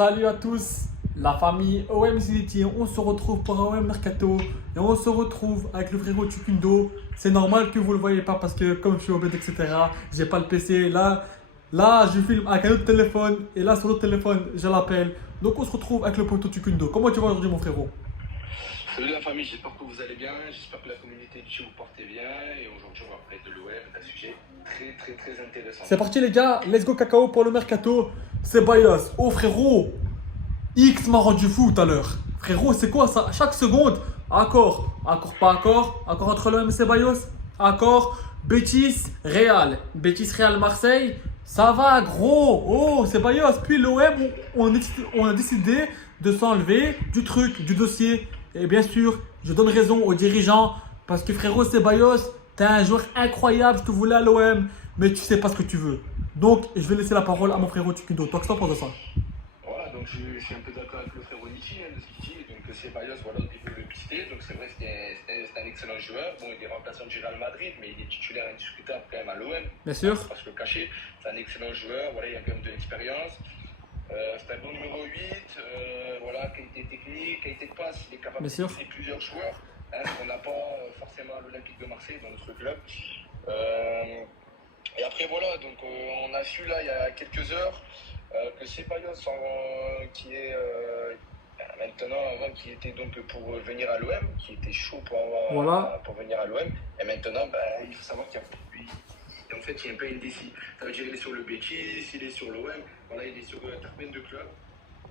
Salut à tous, la famille OM City. On se retrouve pour un OM Mercato et on se retrouve avec le frérot Tukundo. C'est normal que vous le voyez pas parce que comme je suis obèse, etc., j'ai pas le PC. Là, je filme avec un autre téléphone et là, sur l'autre téléphone, je l'appelle. Donc, on se retrouve avec le poteau Tukundo. Comment tu vas aujourd'hui, mon frérot? Salut la famille, j'espère que vous allez bien, j'espère que la communauté du vous portez bien et aujourd'hui on va parler de l'OM, d'un sujet très intéressant. C'est parti, les gars. Let's go, cacao pour le Mercato. C'est Bayas. Oh, frérot. X m'a rendu fou tout à l'heure. Frérot, c'est quoi ça? Chaque seconde, accord, pas accord, accord entre l'OM et Ceballos, accord, Betis, Real, Betis, Real, Marseille, ça va gros. Oh, Ceballos, puis l'OM, on a décidé de s'enlever du truc, du dossier. Et bien sûr, je donne raison aux dirigeants parce que frérot Ceballos, t'es un joueur incroyable, je te voulais à l'OM, mais tu sais pas ce que tu veux. Donc, je vais laisser la parole à mon frérot Tukundo. Toi, qu'est-ce que t'en penses de ça? Voilà, donc je suis un peu d'accord avec le frère Onichi de ce qu'il dit, donc Ceballos, voilà, au début le pisté, donc c'est vrai que c'était un excellent joueur, bon il est remplaçant du Real Madrid, mais il est titulaire indiscutable quand même à l'OM, Bien sûr. faut pas se le cacher, c'est un excellent joueur, voilà, il a quand même de l'expérience. C'est un bon numéro 8, voilà, qualité technique, qualité de passe, il est capable Bien sûr. de plusieurs joueurs, hein, qu'on n'a pas forcément à l'Olympique de Marseille dans notre club. Et après voilà, donc on a su là il y a quelques heures que Ceballos qui est maintenant avant qui était donc pour venir à l'OM, qui était chaud Voilà. pour venir à l'OM, et maintenant il faut savoir qu'il y a en fait, il est un peu indécis. Ça veut dire qu'il est sur le Betis, il est sur l'OM, voilà, il est sur plein de clubs.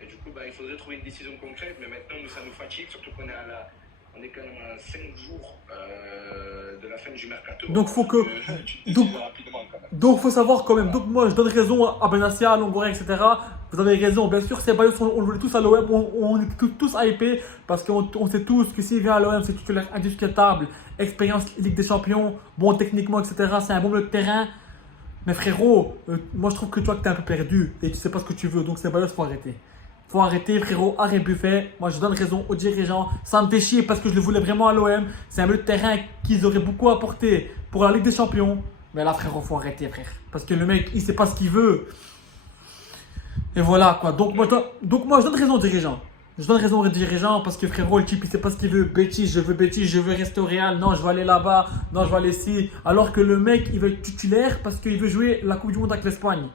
Et du coup, il faudrait trouver une décision concrète, mais maintenant, ça nous fatigue, surtout qu'on est on est quand même à 5 jours de la fin du mercato. Donc faut que donc rapidement quand même. donc faut savoir quand même. Donc moi je donne raison à Benassia, à Longoria, etc. Vous avez raison. Bien sûr, Ceballos, on le voulait tous à l'OM. On est tous hypés parce qu'on sait tous que s'il vient à l'OM, c'est titulaire indiscutable, expérience Ligue des Champions, bon techniquement, etc. C'est un bon milieu de terrain. Mais frérot, moi je trouve que toi que t'es un peu perdu et tu sais pas ce que tu veux. Donc Ceballos, faut arrêter. Faut arrêter, frérot, arrête Buffet. Moi, je donne raison aux dirigeants. Ça me fait chier parce que je le voulais vraiment à l'OM. C'est un milieu de terrain qu'ils auraient beaucoup apporté pour la Ligue des Champions. Mais là, frérot, faut arrêter, frère. Parce que le mec, il sait pas ce qu'il veut. Et voilà, quoi. Donc, moi, je donne raison aux dirigeants. Je donne raison aux dirigeants parce que, frérot, le type, il sait pas ce qu'il veut. Betis, je veux rester au Real. Non, je veux aller là-bas. Non, je veux aller ici. Alors que le mec, il veut être titulaire parce qu'il veut jouer la Coupe du Monde avec l'Espagne.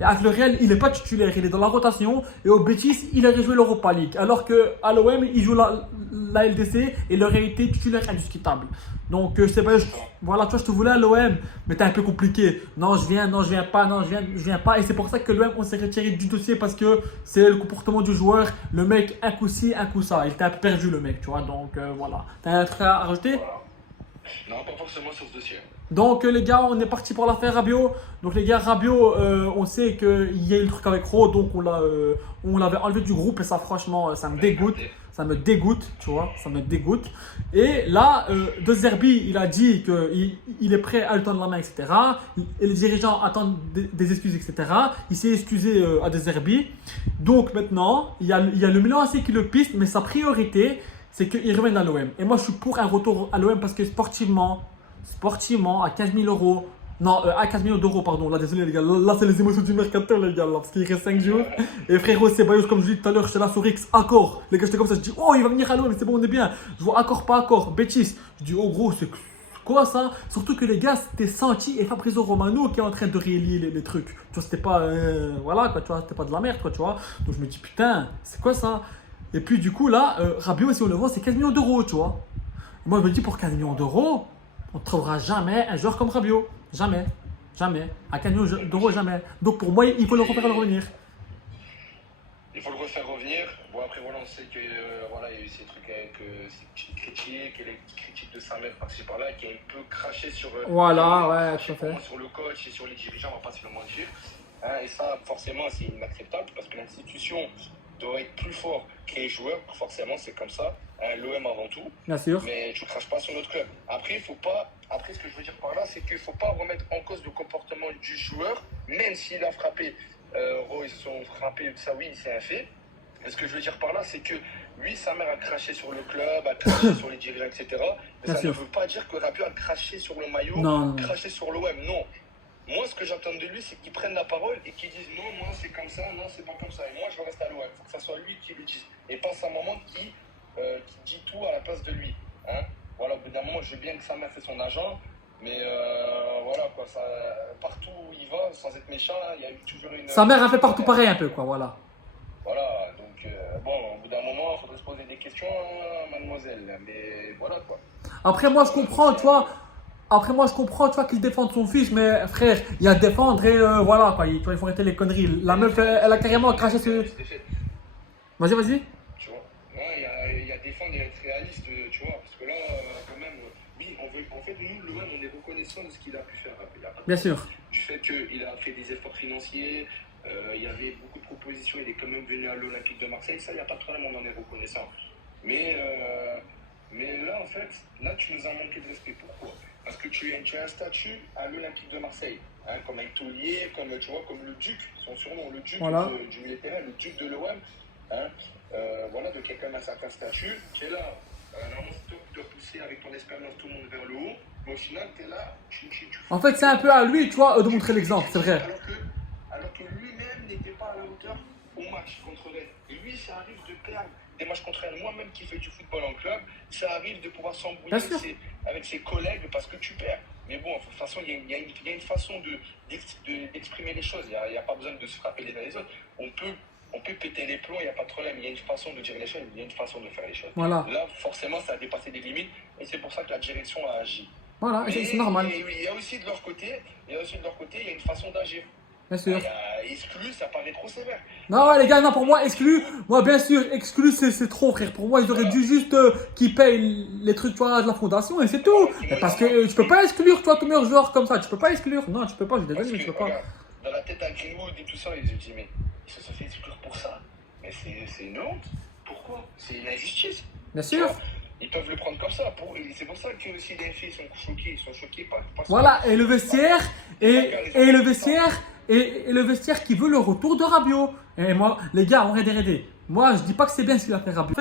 Et avec le Real, il n'est pas titulaire, il est dans la rotation. Et au Betis, il a joué l'Europa League. Alors qu'à l'OM, il joue la LDC et il aurait été titulaire indiscutable. Donc, c'est pas, voilà, toi, je te voulais à l'OM, mais t'es un peu compliqué. Non, je viens pas, non, je viens pas. Et c'est pour ça que l'OM, on s'est retiré du dossier parce que c'est le comportement du joueur. Le mec, un coup ci, un coup ça. Il était un peu perdu, le mec, tu vois. Donc, voilà. T'as un truc à rajouter? Voilà. Non, pas forcément sur ce dossier. Donc les gars, on est parti pour l'affaire Rabiot. Donc les gars, Rabiot, on sait qu'il y a eu le truc avec Ro, donc on l'avait enlevé du groupe et ça franchement, ça me dégoûte. Ça me dégoûte, tu vois, ça me dégoûte. Et là, De Zerbi, il a dit qu'il est prêt à lui tendre la main, etc. Et les dirigeants attendent des excuses, etc. Il s'est excusé à De Zerbi. Donc maintenant, il y a le Milan AC qui le piste, mais sa priorité, c'est qu'il revienne à l'OM. Et moi, je suis pour un retour à l'OM parce que sportivement, à 15 000 euros. Non, à 15 millions d'euros, pardon. Là, désolé, les gars. Là, c'est les émotions du mercato, les gars. Là, parce qu'il reste 5 jours. Et frérot, Ceballos, comme je dis tout à l'heure, j'étais là sur X. Accord. Les gars, j'étais comme ça. Je dis, oh, il va venir à l'OM, mais c'est bon, on est bien. Je vois accord, pas accord. Betis. Je dis, oh, gros, c'est quoi ça? Surtout que les gars, c'était Santi et Fabrizio Romano qui est en train de relier les trucs. Tu vois, c'était pas. Voilà, quoi, tu vois, c'était pas de la merde, quoi, tu vois. Donc, je me dis, putain, c'est quoi ça? Et puis, du coup, là, Rabiot, si on le voit, c'est 15 millions d'euros, tu vois. Et moi, je me dis, pour 15 millions d'euros, on ne trouvera jamais un joueur comme Rabiot. Jamais. Jamais. À 15 millions d'euros, jamais. Donc pour moi, il faut le refaire revenir. Il faut le refaire revenir. Bon, après, voilà, on sait que voilà, il y a eu ces trucs avec ces petites critiques et les petites critiques de 5 mètres par-ci par-là qui a un peu craché sur, Voilà, ouais, tout à fait. sur le coach et sur les dirigeants, on va pas se le mentir. Hein, et ça, forcément, c'est inacceptable parce que l'institution doit être plus fort que les joueurs. Forcément, c'est comme ça. Hein, l'OM avant tout. Bien sûr. Mais tu ne craches pas sur notre club. Après, il faut pas. Après, ce que je veux dire par là, c'est qu'il ne faut pas remettre en cause le comportement du joueur, même s'il a frappé. Ils se sont frappés, ça oui, c'est un fait. Et ce que je veux dire par là, c'est que lui, sa mère a craché sur le club, a craché sur les dirigeants, etc. Mais Bien ça sûr. ne veut pas dire que Rabiot a craché sur le maillot, Non. craché sur l'OM. Non. Moi, ce que j'attends de lui, c'est qu'il prenne la parole et qu'il dise non, moi c'est comme ça, non, c'est pas comme ça. Et moi, je veux rester à l'OM. Il faut que ça soit lui qui le dise. Et pas sa maman qui dit tout à la place de lui. Hein, voilà, au bout d'un moment, je veux bien que sa mère c'est son agent. Mais voilà, quoi, ça, partout où il va, sans être méchant, il y a eu toujours une. Sa mère a fait partout pareil un peu, quoi, voilà. Voilà, donc bon, au bout d'un moment, il faudrait se poser des questions, hein, mademoiselle. Mais voilà, quoi. Après, moi, je comprends, tu vois. Après, moi, je comprends, tu vois, qu'il défende son fils, mais frère, il y a défendre et voilà, quoi. Tu vois, il faut arrêter les conneries. La meuf, elle a carrément craché ce. Vas-y, vas-y. Tu vois, il y a défendre et être réaliste, tu vois, parce que là, quand même, oui, en fait, nous, l'OM, on est reconnaissant de ce qu'il a pu faire. Il y a pas de Bien problème. sûr. Du fait qu'il a fait des efforts financiers, il y avait beaucoup de propositions, il est quand même venu à l'Olympique de Marseille, ça, il n'y a pas de problème, on en est reconnaissant. Mais là, en fait, là, tu nous as manqué de respect. Pourquoi? Parce que tu as un statut à l'Olympique de Marseille, hein, comme un taulier, comme, tu vois, comme le Duc, son surnom, le Duc Voilà. du milieu de terrain, le Duc de l'OM. Hein, voilà, donc il y a quand même un certain statut qui est là. Non-stop de pousser avec ton expérience tout le monde vers le haut, mais au final, tu es là. En fait, c'est un peu à lui, tu vois, de montrer l'exemple, c'est vrai. Alors que lui-même n'était pas à la hauteur au match contre Rennes. Et lui, ça arrive de perdre des matchs contre Rennes. Moi-même qui fais du football en club, ça arrive de pouvoir s'embrouiller avec ses collègues parce que tu perds. Mais bon, de toute façon, il y a une façon d'exprimer les choses. Il n'y a pas besoin de se frapper les uns les autres. On peut péter les plombs, il n'y a pas de problème. Il y a une façon de dire les choses, il y a une façon de faire les choses. Voilà. Là, forcément, ça a dépassé des limites et c'est pour ça que la direction a agi. Voilà, c'est normal. Il y a aussi de leur côté, il y a une façon d'agir. Bien sûr. Exclu, ça paraît trop sévère. Non, les gars, non, pour moi, exclu, moi, bien sûr, exclu, c'est trop, frère. Pour moi, ils auraient dû juste qu'ils payent les trucs, tu vois, de la fondation et c'est tout. Parce que tu peux pas exclure, toi, ton meilleur joueur comme ça. Tu peux pas exclure. Non, tu peux pas, je suis désolé, mais tu peux pas. Regarde, dans la tête à Greenwood et tout ça, ils se disent, mais ils se sont fait exclure pour ça. Mais c'est une honte. Pourquoi? C'est une injustice. Bien sûr. Ils peuvent le prendre comme ça. C'est pour ça que aussi les filles sont choquées par ça. Voilà, et le vestiaire, et le vestiaire qui veut le retour de Rabiot. Et moi, les gars, arrêtez. Moi, je dis pas que c'est bien ce qu'il a fait Rabiot.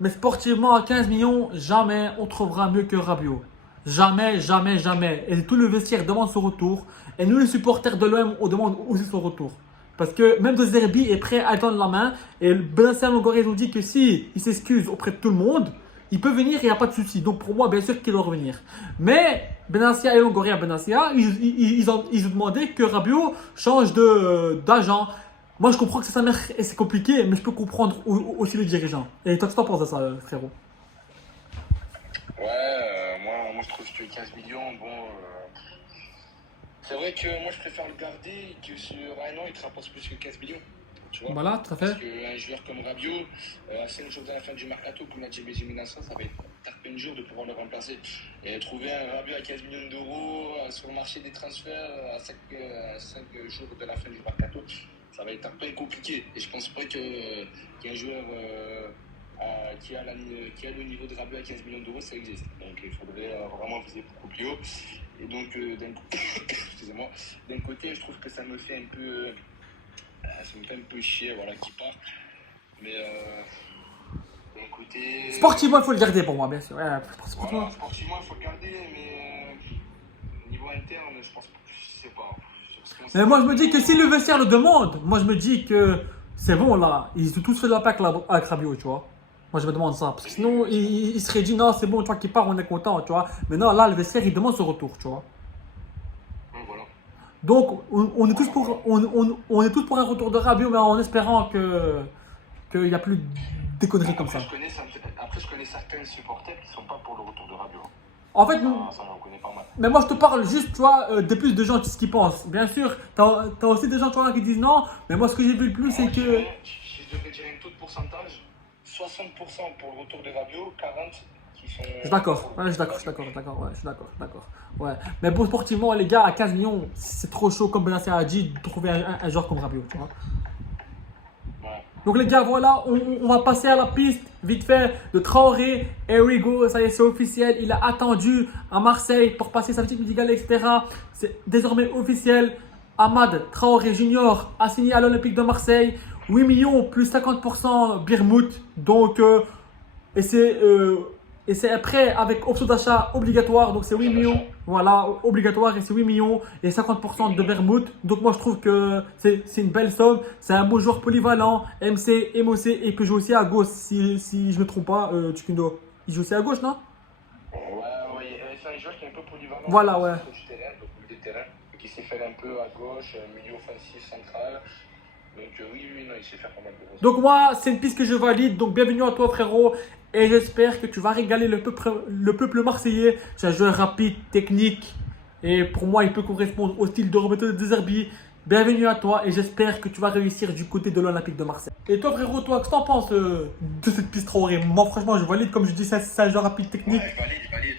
Mais sportivement, à 15 millions, jamais on trouvera mieux que Rabiot. Jamais, jamais, jamais. Et tout le vestiaire demande son retour. Et nous, les supporters de l'OM, on demande aussi son retour. Parce que même De Zerbi est prêt à étendre la main. Et Benatia Longoria nous dit que si il s'excuse auprès de tout le monde, il peut venir et il n'y a pas de souci. Donc pour moi, bien sûr qu'il doit revenir. Mais Benatia et Longoria, ils ont demandé que Rabiot change d'agent. Moi, je comprends que c'est sa mère et c'est compliqué, mais je peux comprendre aussi les dirigeants. Et toi, tu t'en penses à ça, frérot? Ouais, moi je trouve que 15 millions, bon. C'est vrai que moi je préfère le garder et que sur un an il te rapporte plus que 15 millions. Tu vois? Voilà, tout à fait. Parce qu'un joueur comme Rabiot, à 5 jours de la fin du mercato, comme l'a dit Benjamin Nasser, ça va être tarpé jours de pouvoir le remplacer. Et trouver un Rabiot à 15 millions d'euros sur le marché des transferts à 5 jours de la fin du mercato, ça va être un peu compliqué. Et je pense pas qu'un joueur qui a le niveau de Rabiot à 15 millions d'euros, ça existe. Donc il faudrait vraiment viser beaucoup plus haut. Et donc, excusez-moi, d'un côté, je trouve que ça me fait un peu. Ça me fait un peu chier, voilà, qu'il part. Mais d'un côté. Sportivement, il faut le garder pour moi, bien sûr. Voilà, sportivement, il faut le garder, mais niveau interne, je pense pas. Je sais pas. Mais moi, je me dis que si le vestiaire le demande, moi, je me dis que c'est bon, là. Ils ont tous fait de la PAC avec Rabiot, tu vois. Moi, je me demande ça. Parce que sinon, il serait dit, non, c'est bon, tu vois, qu'il part, on est content, tu vois. Mais non, là, le vestiaire, il demande son retour, tu vois. Voilà. Donc, on est tous pour un retour de Rabiot, mais en espérant qu'il n'y a plus des conneries comme ça. Après, je connais certains supporters qui ne sont pas pour le retour de Rabiot. En fait, ça j'en connais pas mal. Mais moi, je te parle juste, tu vois, des plus de gens qui pensent. Bien sûr, t'as aussi des gens, tu vois, qui disent non. Mais moi, ce que j'ai vu le plus, c'est que. Si je devrais dire un taux de pourcentage, 60% pour le retour de Rabiot, 40% qui sont. Je suis d'accord, ouais, je suis d'accord. Ouais. Mais bon, sportivement, les gars, à 15 millions, c'est trop chaud, comme Benatia a dit, de trouver un joueur comme Rabiot, tu vois. Ouais. Donc les gars, voilà, on va passer à la piste, vite fait, de Traoré. Erigo, ça y est, c'est officiel. Il a attendu à Marseille pour passer sa petite médicale, etc. C'est désormais officiel. Amad Traoré Junior a signé à l'Olympique de Marseille. 8 millions plus 50% Birmout. Donc, et c'est Et c'est après avec option d'achat obligatoire, donc c'est 8 millions. Voilà, obligatoire et c'est 8 millions et 50% de vermouth. Donc moi je trouve que c'est une belle somme. C'est un beau joueur polyvalent, MC, MOC et il peut jouer aussi à gauche si je ne me trompe pas, Tukundo. Il joue aussi à gauche, non? Ouais, c'est un joueur qui est un peu polyvalent. Voilà, ouais. Du terrain, donc milieu de terrain, qui sait faire un peu à gauche, milieu offensif central. Donc oui, non, il sait faire pas mal de choses. Donc moi, c'est une piste que je valide. Donc bienvenue à toi frérot. Et j'espère que tu vas régaler le peuple marseillais. C'est un joueur rapide, technique. Et pour moi, il peut correspondre au style de Roberto De Zerbi. Bienvenue à toi et j'espère que tu vas réussir du côté de l'Olympique de Marseille. Et toi frérot, toi, qu'est-ce que t'en penses de cette piste Traoré? Moi franchement, je valide. Comme je dis, c'est un joueur rapide, technique. Ouais, je valide.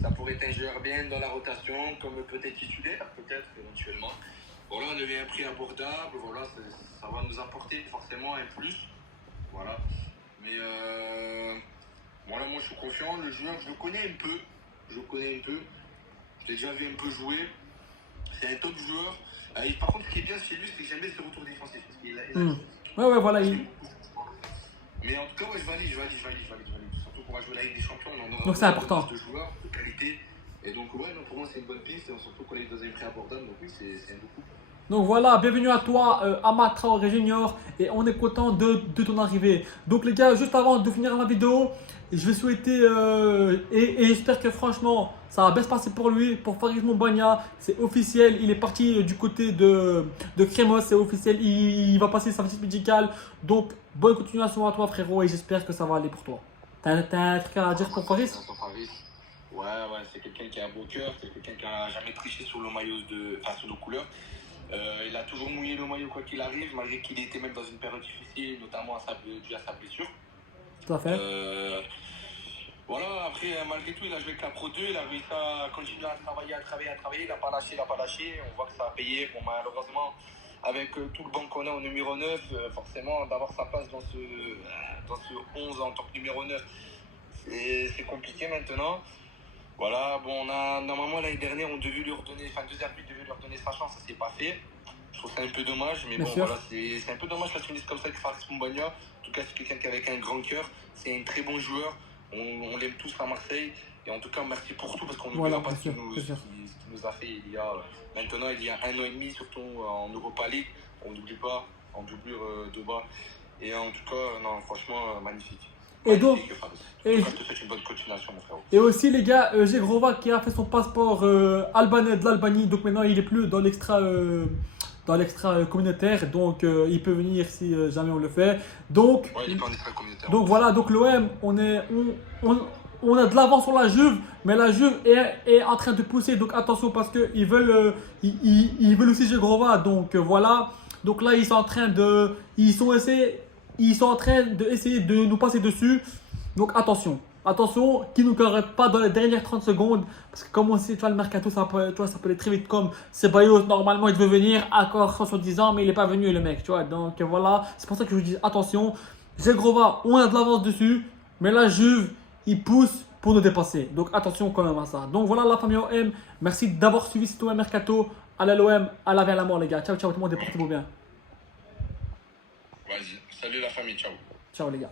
Ça pourrait être un joueur bien dans la rotation, comme peut-être titulaire, peut-être éventuellement. Voilà, on avait un prix abordable, voilà, ça va nous apporter forcément un plus. Voilà. Mais voilà, moi je suis confiant. Le joueur, je le connais un peu. Je l'ai déjà vu un peu jouer. C'est un top joueur. Par contre, ce qui est bien chez lui, c'est que j'aime bien ses retours défensifs. Parce qu'il Ouais, voilà. Mais en tout cas, ouais, je valide. Surtout qu'on va jouer la Ligue des Champions. On aura Donc c'est important. de joueurs de qualité. Et donc, ouais, non, pour moi, c'est une bonne piste. Et surtout qu'on est dans un prix abordable. Donc, oui, c'est un beaucoup. Donc voilà, bienvenue à toi, Amad Traoré Junior, et on est content de ton arrivée. Donc les gars, juste avant de finir la vidéo, je vais souhaiter, et j'espère que franchement, ça va bien se passer pour lui, pour Faris Moumbagna, c'est officiel, il est parti du côté de Crémos, c'est officiel, il va passer sa visite médicale. Donc bonne continuation à toi frérot, et j'espère que ça va aller pour toi. T'as un truc à dire pour Faris? Ouais, c'est quelqu'un qui a un beau cœur, c'est quelqu'un qui a jamais triché sur le maillot sur nos couleurs. Il a toujours mouillé le maillot quoi qu'il arrive, malgré qu'il était même dans une période difficile, notamment dû à sa blessure. Tout à fait. Voilà, après, malgré tout, il a joué avec la Pro 2, il a réussi à continuer à travailler, il n'a pas lâché, on voit que ça a payé. Bon, malheureusement, avec tout le banc qu'on a au numéro 9, forcément, d'avoir sa place dans ce 11 en tant que numéro 9, c'est compliqué maintenant. Voilà, bon, normalement l'année dernière, deuxième but devait lui redonner sa chance, ça s'est pas fait. Je trouve ça un peu dommage, mais Bien bon, sûr. voilà, c'est un peu dommage quand tu me dis comme ça que Faris Moumbagna. En tout cas, c'est quelqu'un qui est avec un grand cœur, c'est un très bon joueur, on l'aime tous à Marseille. Et en tout cas, merci pour tout, parce qu'on n'oubliera pas ce qu'il nous a fait il y a 1 an et demi, surtout en Europa League. On n'oublie pas, en doublure de bas. Et en tout cas, non, franchement, magnifique. Et donc, je te souhaite une bonne continuation, mon frère. et aussi les gars, Grova qui a fait son passeport albanais de l'Albanie, donc maintenant il est plus dans l'extra communautaire, donc il peut venir si jamais on le fait. Donc, ouais, il est pas en extra communautaire. Donc voilà, donc l'OM, on a de l'avance sur la Juve, mais la Juve est en train de pousser, donc attention parce qu'ils veulent, ils veulent aussi Grova, donc voilà. Donc là ils sont en train d'essayer de nous passer dessus. Donc attention, qu'ils ne nous arrêtent pas dans les dernières 30 secondes. Parce que comme on sait, tu vois, le mercato, ça peut aller très vite. Comme Ceballos, normalement, il devait venir, accord 70 ans, mais il n'est pas venu, le mec. Tu vois, donc voilà, c'est pour ça que je vous dis attention. Grova, on a de l'avance dessus, mais la Juve, il pousse pour nous dépasser. Donc attention quand même à ça. Donc voilà la famille OM. Merci d'avoir suivi ce mercato. Allez l'OM, à la vie à la mort les gars. Ciao, ciao tout le monde et portez-vous bien. Vas-y, salut la famille, ciao. Ciao les gars.